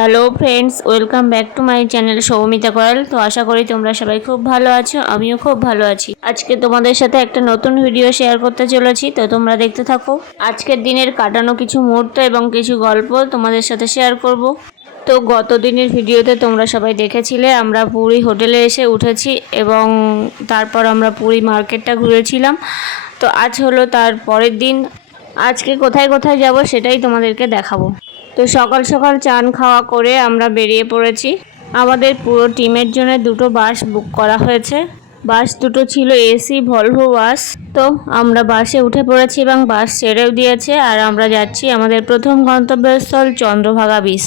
Hello friends, welcome back to my channel Soumita Koyal. তো আশা করি তোমরা সবাই খুব ভালো আছো, আমিও খুব ভালো আছি। আজকে তোমাদের সাথে একটা নতুন ভিডিও শেয়ার করতে চলেছি, তো তোমরা দেখতে থাকো। আজকের দিনের কাটানো কিছু মুহূর্ত এবং কিছু গল্প তোমাদের সাথে শেয়ার করব। তো গত দিনের ভিডিওতে তোমরা সবাই দেখেছিলে, আমরা পুরী হোটেলে এসে উঠেছি এবং তারপর আমরা পুরী মার্কেটটা ঘুরেছিলাম। তো আজ হলো তার পরের দিন। আজকে কোথায় কোথায় যাব সেটাই তোমাদেরকে দেখাবো। তো সকাল সকাল চান খাওয়া করে আমরা বেরিয়ে পড়েছি। আমাদের পুরো টিমের জন্য দুটো বাস বুক করা হয়েছে। বাস দুটো ছিল এসি, ভলভো বাস। তো আমরা বাসে উঠে পড়েছি এবং বাস ছেড়েও দিয়েছে আর আমরা যাচ্ছি আমাদের প্রথম গন্তব্যস্থল চন্দ্রভাগা বিচ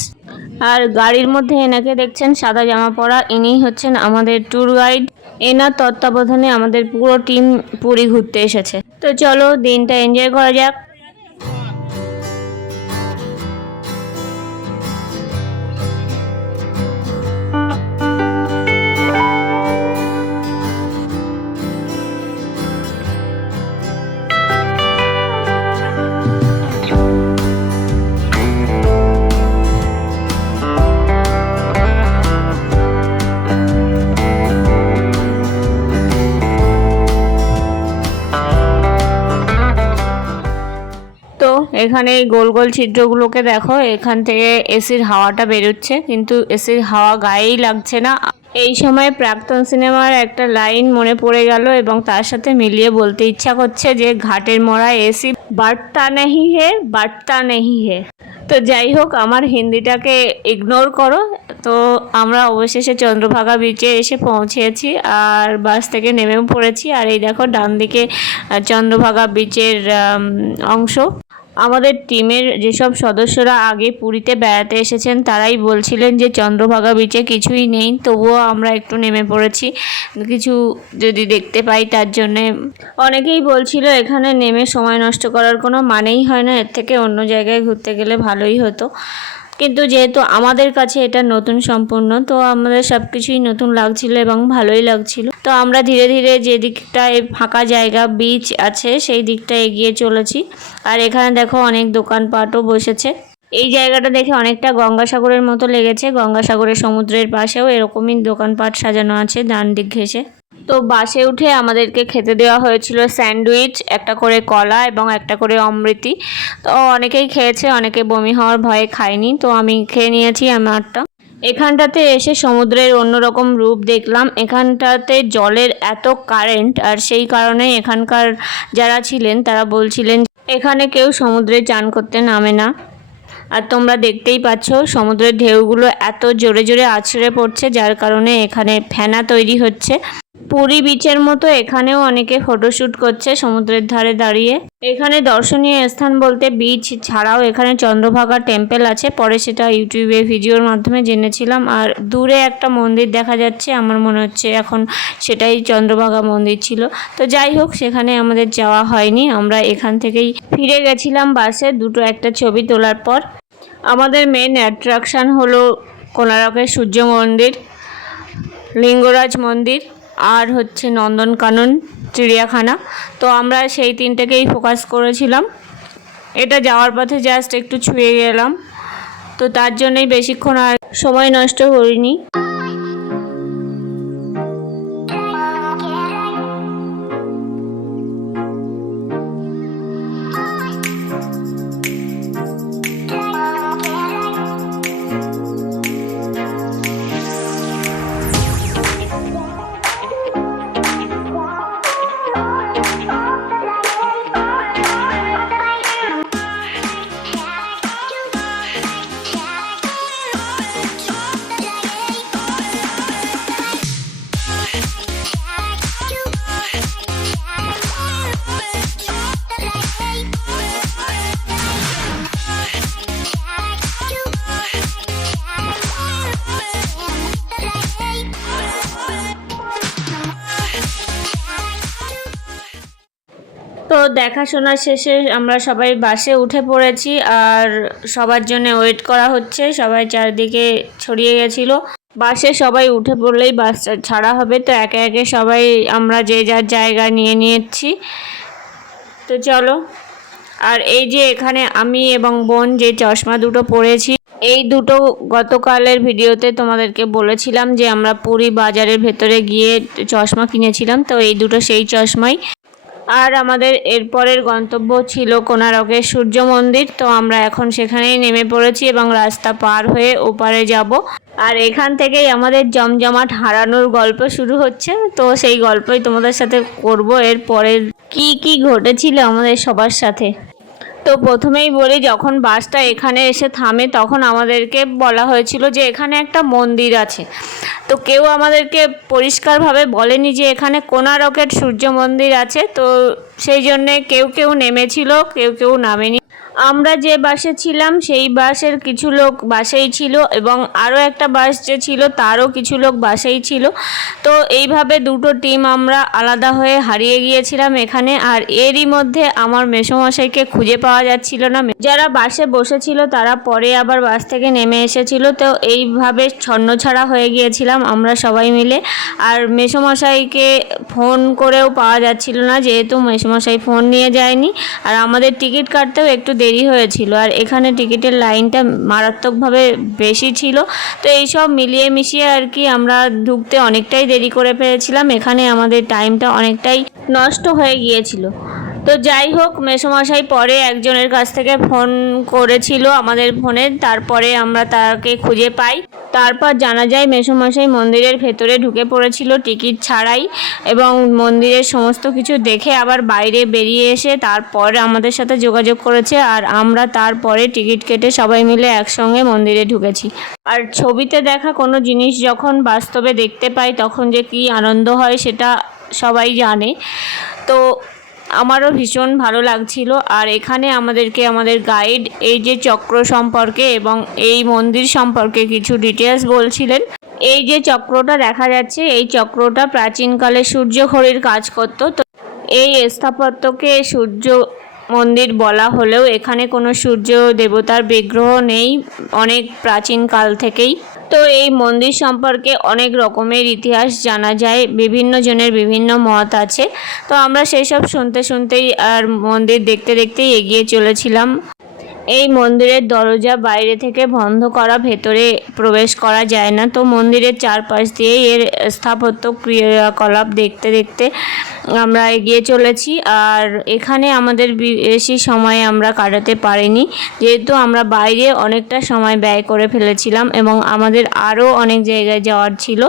আর গাড়ির মধ্যে এনাকে দেখছেন সাদা জামা পরা ইনি হচ্ছেন আমাদের ট্যুর গাইড এনার তত্ত্বাবধানে আমাদের পুরো টিম পুরী ঘুরতে এসেছে। তো চলো দিনটা এনজয় করা যাক। এখানে এই গোল গোল ছিদ্রগুলোকে দেখো, এখান থেকে এসির হাওয়াটা বেরোচ্ছে, কিন্তু এসির হাওয়া গায়েই লাগছে না। এই সময় প্রাক্তন সিনেমার একটা লাইন মনে পড়ে গেল এবং তার সাথে মিলিয়ে বলতে ইচ্ছা করছে যে ঘাটের মরা এসি বার্তা নেহি হে, বার্তা নেহি হে। তো যাই হোক, আমার হিন্দিটাকে ইগনোর করো। তো আমরা অবশেষে চন্দ্রভাগা বিচে এসে পৌঁছেছি আর বাস থেকে নেমেও পড়েছি। আর এই দেখো ডান দিকে চন্দ্রভাগা বিচের অংশ। আমাদের টিমের যেসব সদস্যরা আগে পুরীতে বেড়াতে এসেছেন, তারাই বলছিলেন যে চন্দ্রভাগা বিচে কিছুই নেই, তবুও আমরা একটু নেমে পড়েছি। কিছু যদি দেখতে পাই তার জন্যে। অনেকেই বলছিল এখানে নেমে সময় নষ্ট করার কোনো মানেই হয় না, এর থেকে অন্য জায়গায় ঘুরতে গেলে ভালোই হতো। কিন্তু যেহেতু আমাদের কাছে এটা নতুন সম্পূর্ণ, তো আমাদের সব কিছুই নতুন লাগছিল এবং ভালোই লাগছিল। তো আমরা ধীরে ধীরে যে দিকটায় ফাঁকা জায়গা বিচ আছে, সেই দিকটা এগিয়ে চলেছি। আর এখানে দেখো অনেক দোকানপাটও বসেছে। এই জায়গাটা দেখে অনেকটা গঙ্গাসাগরের মতো লেগেছে। গঙ্গাসাগরের সমুদ্রের পাশেও এরকমই দোকানপাট সাজানো আছে ডান দিক ঘেসে তো বাসে উঠে আমাদেরকে খেতে দেওয়া হয়েছিল স্যান্ডউইচ, একটা করে কলা এবং একটা করে অমৃতি। তো অনেকেই খেয়েছে, অনেকে বমি হওয়ার ভয়ে খায়নি। তো আমি খেয়ে নিয়েছি আমারটা। এখানটাতে এসে সমুদ্রের অন্যরকম রূপ দেখলাম। এখানটাতে জলের এত কারেন্ট আর সেই কারণে এখানকার যারা ছিলেন তারা বলছিলেন এখানে কেউ সমুদ্রে চান করতে নামে না। আর তোমরা দেখতেই পাচ্ছ সমুদ্রের ঢেউগুলো এত জোরে জোরে আছড়ে পড়ছে, যার কারণে এখানে ফেনা তৈরি হচ্ছে। পুরী বিচের মতো এখানেও অনেকে ফটোশ্যুট করছে সমুদ্রের ধারে দাঁড়িয়ে। এখানে দর্শনীয় স্থান বলতে বিচ ছাড়াও এখানে চন্দ্রভাগা টেম্পল আছে। পরে সেটা ইউটিউবে ভিডিওর মাধ্যমে জেনেছিলাম। আর দূরে একটা মন্দির দেখা যাচ্ছে, আমার মনে হচ্ছে এখন সেটাই চন্দ্রভাগা মন্দির ছিল। তো যাই হোক, সেখানে আমাদের যাওয়া হয়নি। আমরা এখান থেকেই ফিরে গেছিলাম বাসে, দুটো একটা ছবি তোলার পর। আমাদের মেন অ্যাট্রাকশান হলো কোনারকের সূর্য মন্দির, লিঙ্গরাজ মন্দির। আর হচ্ছে নন্দনকানন, চিড়িয়াখানা। তো আমরা সেই তিনটাকেই ফোকাস করেছিলাম। এটা যাওয়ার পথে জাস্ট একটু ছুঁয়ে গেলাম। তো তার জন্যই বেশিক্ষণ আর সময় নষ্ট করিনি। দেখাশোনা শেষে আমরা সবাই বাসে উঠে পড়েছি আর সবার জন্য ওয়েট করা হচ্ছে। সবাই চারদিকে ছড়িয়ে গেছিল। বাসে সবাই উঠে পড়লেই বাস ছাড়া হবে। তো একে একে সবাই আমরা যে যার জায়গা নিয়ে নিয়েছি। তো চলো। আর এই যে এখানে আমি এবং বোন যে চশমা দুটো পরেছি, এই দুটো গতকালের ভিডিওতে তোমাদেরকে বলেছিলাম যে আমরা পুরী বাজারের ভেতরে গিয়ে চশমা কিনেছিলাম। তো এই দুটো সেই চশমাই। আর আমাদের এরপরের গন্তব্য ছিল কোনারকের সূর্য মন্দির। তো আমরা এখন সেখানেই নেমে পড়েছি এবং রাস্তা পার হয়ে ওপারে যাব। আর এখান থেকেই আমাদের জমজমাট হারানোর গল্প শুরু হচ্ছে। তো সেই গল্পই তোমাদের সাথে করব। এর পরের কি কি ঘটেছিল আমাদের সবার সাথে? তো প্রথমেই বলি, যখন বাসটা এখানে এসে থামে, তখন আমাদেরকে বলা হয়েছিল যে এখানে একটা মন্দির আছে। তো কেউ আমাদেরকে পরিষ্কারভাবে বলেনি যে এখানে কোনারকের সূর্য মন্দির আছে। তো সেই জন্যে কেউ কেউ নেমেছিল, কেউ কেউ নামেনি। আমরা যে বাসে ছিলাম, সেই বাসের কিছু লোক বাসেই ছিল এবং আরও একটা বাস যে ছিল, তারও কিছু লোক বাসেই ছিল। তো এইভাবে দুটো টিম আমরা আলাদা হয়ে হারিয়ে গিয়েছিলাম এখানে। আর এরই মধ্যে আমার মেসোমশাইকে খুঁজে পাওয়া যাচ্ছিল না। যারা বাসে বসেছিল, তারা পরে আবার বাস থেকে নেমে এসেছিল। তো এইভাবে ছন্নছাড়া হয়ে গিয়েছিলাম আমরা সবাই মিলে। আর মেসোমশাইকে ফোন করেও পাওয়া যাচ্ছিল না, যেহেতু মেসোমশাই ফোন নিয়ে যায়নি। আর আমাদের টিকিট কাটতেও একটু দেরি হয়েছিল। আর এখানে টিকিটের লাইনটা মারাত্মকভাবে বেশি ছিল। তো এইসব মিলিয়ে মিশিয়ে আর কি আমরা ঢুকতে অনেকটাই দেরি করে ফেলেছিলাম। এখানে আমাদের টাইমটা অনেকটাই নষ্ট হয়ে গিয়েছিল। তো যাই হোক, মেসোমশাই পরে একজনের কাছ থেকে ফোন করেছিল আমাদের ফোনে, তারপরে আমরা তাকে খুঁজে পাই। তারপর জানা যায়, মেসোমশাই মন্দিরের ভেতরে ঢুকে পড়েছিল টিকিট ছাড়াই এবং মন্দিরের সমস্ত কিছু দেখে আবার বাইরে বেরিয়ে এসে তারপর আমাদের সাথে যোগাযোগ করেছে আর আমরা তারপরে টিকিট কেটে সবাই মিলে একসঙ্গে মন্দিরে ঢুকেছি। আর ছবিতে দেখা কোনো জিনিস যখন বাস্তবে দেখতে পাই, তখন যে কী আনন্দ হয় সেটা সবাই জানে। তো আমারও ভীষণ ভালো লাগছিল। আর এখানে আমাদেরকে আমাদের গাইড এই যে চক্র সম্পর্কে এবং এই মন্দির সম্পর্কে কিছু ডিটেলস বলছিলেন। এই যে চক্রটা দেখা যাচ্ছে, এই চক্রটা প্রাচীনকালে সূর্য ঘড়ির কাজ করতো। তো এই স্থাপত্যকে সূর্য মন্দির বলা হলেও এখানে কোনো সূর্য দেবতার বিগ্রহ নেই। অনেক প্রাচীনকাল থেকেই। তো এই মন্দির সম্পর্কে অনেক রকমের ইতিহাস জানা যায়, বিভিন্ন জনের বিভিন্ন মত আছে। তো আমরা সেসব শুনতে শুনতেই আর মন্দির দেখতে দেখতেই এগিয়ে চলেছিলাম। এই মন্দিরের দরজা বাইরে থেকে বন্ধ করা, ভেতরে প্রবেশ করা যায় না। তো মন্দিরের চারপাশ দিয়ে এর স্থাপত্য ক্রিয়াকলাপ দেখতে দেখতে আমরা এগিয়ে চলেছি। আর এখানে আমাদের বেশি সময় আমরা কাটাতে পারিনি। যেহেতু আমরা বাইরে অনেকটা সময় ব্যয় করে ফেলেছিলাম এবং আমাদের আরও অনেক জায়গায় যাওয়ার ছিল।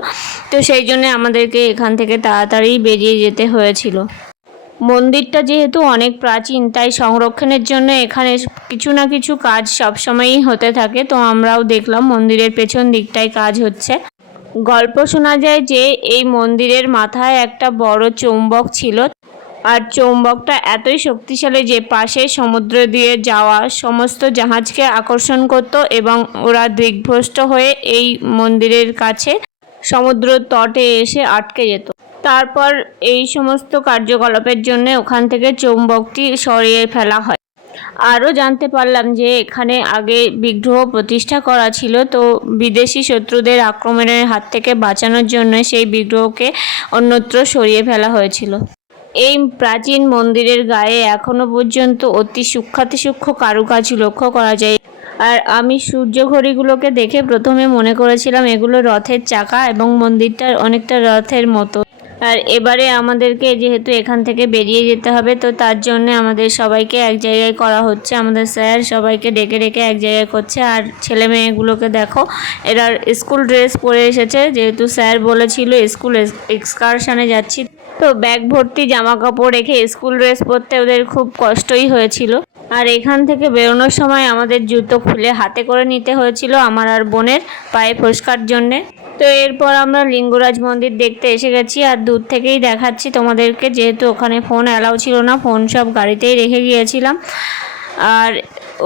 তো সেই জন্য আমাদেরকে এখান থেকে তাড়াতাড়ি বেরিয়ে যেতে হয়েছিল। মন্দিরটা যেহেতু অনেক প্রাচীন, তাই সংরক্ষণের জন্য এখানে কিছু না কিছু কাজ সবসময়ই হতে থাকে। তো আমরাও দেখলাম মন্দিরের পেছন দিকটায় কাজ হচ্ছে। গল্প শোনা যায় যে এই মন্দিরের মাথায় একটা বড় চৌম্বক ছিল। আর চৌম্বকটা এতই শক্তিশালী যে পাশে সমুদ্র দিয়ে যাওয়া সমস্ত জাহাজকে আকর্ষণ করত এবং ওরা দিগ্ভ্রষ্ট হয়ে এই মন্দিরের কাছে সমুদ্র তটে এসে আটকে যেত। তারপর এই সমস্ত কার্যকলাপের জন্য ওখান থেকে চৌম্বকটি সরিয়ে ফেলা হয়। আরও জানতে পারলাম যে এখানে আগে বিগ্রহ প্রতিষ্ঠা করা ছিল, তো বিদেশি শত্রুদের আক্রমণের হাত থেকে বাঁচানোর জন্য সেই বিগ্রহকে অন্যত্র সরিয়ে ফেলা হয়েছিল। এই প্রাচীন মন্দিরের গায়ে এখনও পর্যন্ত অতি সূক্ষাতি সূক্ষ্ম কারুকাজ লক্ষ্য করা যায়। আর আমি সূর্য ঘড়িগুলোকে দেখে প্রথমে মনে করেছিলাম এগুলো রথের চাকা এবং মন্দিরটার অনেকটা রথের মতো। আর এবারে আমাদেরকে যেহেতু এখান থেকে বেরিয়ে যেতে হবে, তো তার জন্য আমাদের সবাইকে এক জায়গায় করা হচ্ছে। আমাদের স্যার সবাইকে ডেকে ডেকে এক জায়গায় করছে। আর ছেলে মেয়েগুলোকে দেখো, এরা স্কুল ড্রেস পরে এসেছে। যেহেতু স্যার বলেছিল স্কুল এক্সকারশানে যাচ্ছি, তো ব্যাগ ভর্তি জামা কাপড় রেখে স্কুল ড্রেস পরতে ওদের খুব কষ্টই হয়েছিল। আর এখান থেকে বেরোনোর সময় আমাদের জুতো খুলে হাতে করে নিতে হয়েছিল আমার আর বোনের পায়ে ফসকার জন্যে। তো এরপর আমরা লিঙ্গরাজ মন্দির দেখতে এসে গেছি আর দূর থেকেই দেখাচ্ছি তোমাদেরকে, যেহেতু ওখানে ফোন অ্যালাউ ছিল না ফোন সব গাড়িতেই রেখে গিয়েছিলাম। আর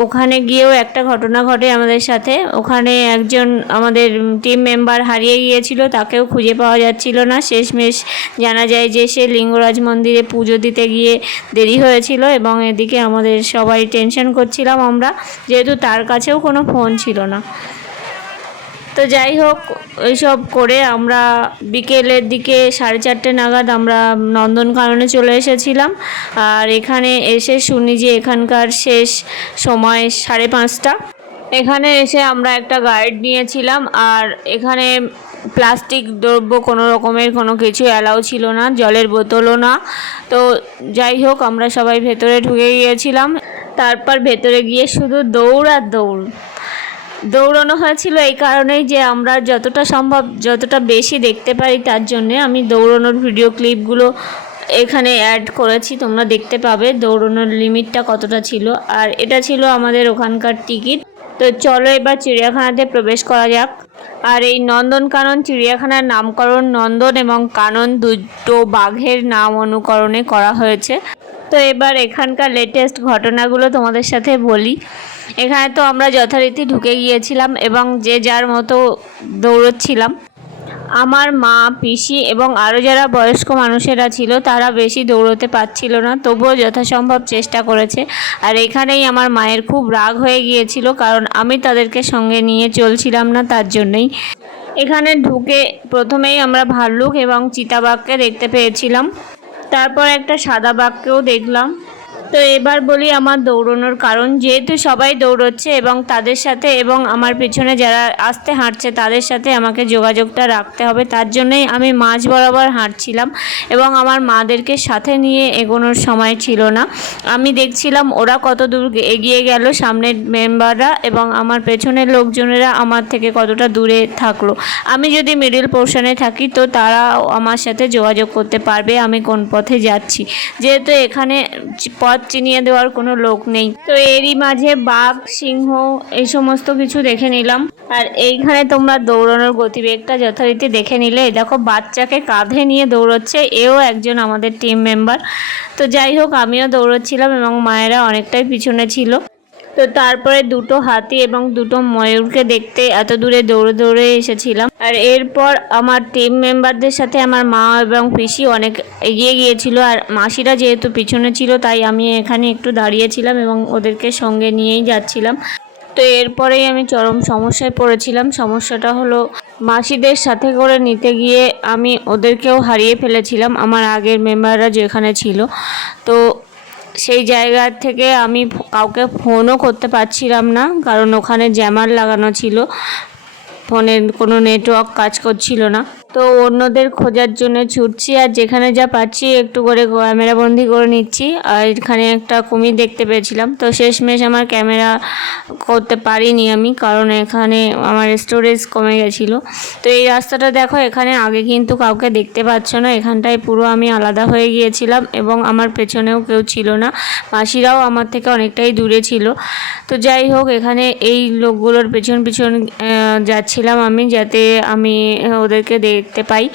ওখানে গিয়েও একটা ঘটনা ঘটে আমাদের সাথে। ওখানে একজন আমাদের টিম মেম্বার হারিয়ে গিয়েছিল, তাকেও খুঁজে পাওয়া যাচ্ছিল না। শেষমেশ জানা যায় যে সে লিঙ্গরাজ মন্দিরে পুজো দিতে গিয়ে দেরি হয়েছিল এবং এদিকে আমাদের সবাই টেনশন করছিলাম আমরা, যেহেতু তার কাছেও কোনো ফোন ছিল না। তো যাই হোক, ওইসব করে আমরা বিকেলের দিকে সাড়ে চারটে নাগাদ আমরা নন্দনকাননে চলে এসেছিলাম। আর এখানে এসে শুনি যে এখানকার শেষ সময় সাড়ে পাঁচটা। এখানে এসে আমরা একটা গাইড নিয়েছিলাম আর এখানে প্লাস্টিক দ্রব্য কোনো রকমের কোনো কিছু অ্যালাউ ছিল না, জলের বোতলও না। তো যাই হোক, আমরা সবাই ভেতরে ঢুকে গিয়েছিলাম। তারপর ভেতরে গিয়ে শুধু দৌড় আর দৌড়। দৌড়ানো হয়েছিল এই কারণেই যে আমরা যতটা সম্ভব, যতটা বেশি দেখতে পারি তার জন্যে আমি দৌড়ানোর ভিডিও ক্লিপগুলো এখানে অ্যাড করেছি। তোমরা দেখতে পাবে দৌড়ানোর লিমিটটা কতটা ছিল। আর এটা ছিল আমাদের ওখানকার টিকিট তো চলো এবার চিড়িয়াখানাতে প্রবেশ করা যাক। আর এই নন্দনকানন চিড়িয়াখানার নামকরণ নন্দন এবং কানন দুটো বাঘের নাম অনুকরণে করা হয়েছে। তো এবার এখানকার লেটেস্ট ঘটনাগুলো তোমাদের সাথে বলি। এখানে তো আমরা যথারীতি ঢুকে গিয়েছিলাম এবং যে যার মতো দৌড়চ্ছিলাম। আমার মা, পিসি এবং আরও যারা বয়স্ক মানুষেরা ছিল, তারা বেশি দৌড়তে পারছিল না, তবুও যথাসম্ভব চেষ্টা করেছে। আর এখানেই আমার মায়ের খুব রাগ হয়ে গিয়েছিল, কারণ আমি তাদেরকে সঙ্গে নিয়ে চলছিলাম না তার জন্যই। এখানে ঢুকে প্রথমেই আমরা ভাল্লুক এবং চিতাবাঘকে দেখতে পেয়েছিলাম। তারপর একটা সাদা বাঘকেও দেখলাম। তো এবার বলি আমার দৌড়ানোর কারণ। যেহেতু সবাই দৌড়চ্ছে এবং তাদের সাথে এবং আমার পেছনে যারা আসতে হাঁটছে, তাদের সাথে আমাকে যোগাযোগটা রাখতে হবে। তার জন্যই আমি মাঝ বরাবর হাঁটছিলাম এবং আমার মাদেরকে সাথে নিয়ে এগোনোর সময় ছিল না। আমি দেখছিলাম ওরা কত দূর এগিয়ে গেল, সামনের মেম্বাররা এবং আমার পেছনের লোকজনেরা আমার থেকে কতটা দূরে থাকল। আমি যদি মিডিল পোর্শনে থাকি তো তারাও আমার সাথে যোগাযোগ করতে পারবে আমি কোন পথে যাচ্ছি। যেহেতু এখানে পথ চিনিয়ে দেওয়ার কোনো লোক নেই। তো এরই মাঝে বাঘ সিংহ এই সমস্ত কিছু দেখে নিলাম। আর এইখানে তোমরা দৌড়ানোর গতিবেগটা যথারীতি দেখে নিলে। দেখো, বাচ্চাকে কাঁধে নিয়ে দৌড়চ্ছে। এও একজন আমাদের টিম মেম্বার তো যাই হোক, আমিও দৌড়চ্ছিলাম এবং মায়েরা অনেকটাই পিছনে ছিল। তো তারপরে দুটো হাতি এবং দুটো ময়ূরকে দেখতে এত দূরে দৌড়ে দৌড়ে এসেছিলাম। আর এরপর আমার টিম মেম্বারদের সাথে আমার মা এবং পিসি অনেক এগিয়ে গিয়েছিল। আর মাসিরা যেহেতু পিছনে ছিল, তাই আমি এখানে একটু দাঁড়িয়েছিলাম এবং ওদেরকে সঙ্গে নিয়েই যাচ্ছিলাম। তো এরপরেই আমি চরম সমস্যায় পড়েছিলাম। সমস্যাটা হলো মাসিদের সাথে করে নিতে গিয়ে আমি ওদেরকেও হারিয়ে ফেলেছিলাম। আমার আগের মেম্বাররা যেখানে ছিল। তো সেই জায়গার থেকে আমি কাউকে ফোনও করতে পারছিলাম না, কারণ ওখানে জ্যামার লাগানো ছিল। ফোনের কোনো নেটওয়ার্ক কাজ করছিল না। তো অন্যদের খোঁজার জন্য ছুটছি আর যেখানে যা পাচ্ছি একটু করে ক্যামেরা বন্দি করে নিচ্ছি। আর এখানে একটা কুমির দেখতে পেয়েছিলাম। তো শেষমেশ আমার ক্যামেরা করতে পারিনি আমি, কারণ এখানে আমার স্টোরেজ কমে গেছিল। তো এই রাস্তাটা দেখো, এখানে আগে কিন্তু কাউকে দেখতে পাচ্ছ না। এখানটায় পুরো আমি আলাদা হয়ে গিয়েছিলাম এবং আমার পেছনেও কেউ ছিল না। মাসিরাও আমার থেকে অনেকটাই দূরে ছিল। তো যাই হোক, এখানে এই লোকগুলোর পেছন পিছন যাচ্ছিলাম আমি যাতে আমি ওদেরকে দেখতে পাই।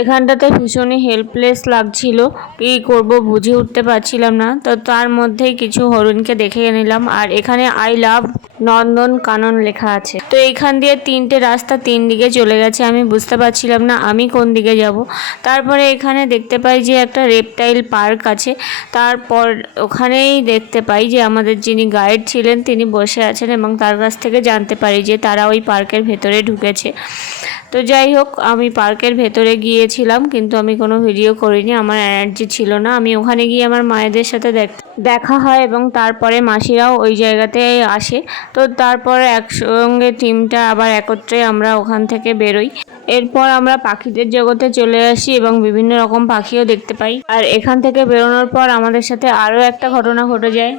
এখানটাতে ভীষণই হেল্পলেস লাগছিল। কী করব বুঝে উঠতে পারছিলাম না। তো তার মধ্যেই কিছু হরিণকে দেখে নিলাম। আর এখানে আই লাভ নন্দন কানন লেখা আছে। তো এখান দিয়ে তিনটে রাস্তা তিন দিকে চলে গেছে। আমি বুঝতে পারছিলাম না আমি কোন দিকে যাব। তারপরে এখানে দেখতে পাই যে একটা রেপটাইল পার্ক আছে। তারপর ওখানেই দেখতে পাই যে আমাদের যিনি গাইড ছিলেন, তিনি বসে আছেন এবং তার কাছ থেকে জানতে পারি যে তারা ওই পার্কের ভেতরে ঢুকেছে। তো যাই হোক, আমি পার্কের ভেতরে গিয়েছিলাম, কিন্তু আমি কোনো ভিডিও করিনি, আমার এনার্জি ছিল না। আমি ওখানে গিয়ে আমার মায়েদের সাথে দেখ, দেখা হয় এবং তারপরে মাসিরাও ওই জায়গাতে আসে। তো তারপর একসঙ্গে টিমটা আবার একত্রে আমরা ওখান থেকে বেরোই। এরপর আমরা পাখিদের জগতে চলে আসি এবং বিভিন্ন রকম পাখিও দেখতে পাই। আর এখান থেকে বেরোনোর পর আমাদের সাথে আরও একটা ঘটনা ঘটে যায়।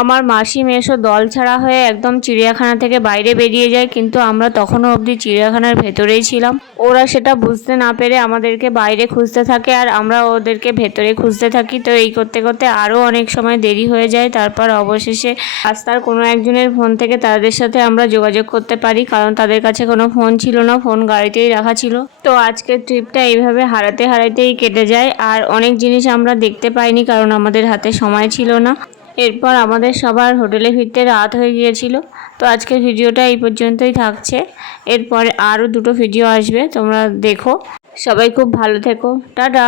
আমার মাসি মেশো দল ছাড়া হয়ে একদম চিড়িয়াখানা থেকে বাইরে বেরিয়ে যায়, কিন্তু আমরা তখনও অবধি চিড়িয়াখানার ভেতরেই ছিলাম। ওরা সেটা বুঝতে না পেরে আমাদেরকে বাইরে খুঁজতে থাকে আর আমরা ওদেরকে ভেতরে খুঁজতে থাকি। তো এই করতে করতে আরও অনেক সময় দেরি হয়ে যায়। তারপর অবশেষে রাস্তার কোনো একজনের ফোন থেকে তাদের সাথে আমরা যোগাযোগ করতে পারি, কারণ তাদের কাছে কোনো ফোন ছিল না, ফোন গাড়িতেই রাখা ছিল। তো আজকের ট্রিপটা এইভাবে হারাতে হারাতেই কেটে যায়। আর অনেক জিনিস আমরা দেখতে পাইনি, কারণ আমাদের হাতে সময় ছিল না। এরপর আমাদের সবার হোটেলে ফিরতে রাত হয়ে গিয়েছিল। তো আজকের ভিডিওটা এই পর্যন্তই থাকছে। এরপরে আরও দুটো ভিডিও আসবে, তোমরা দেখো। সবাই খুব ভালো থেকো। টাটা!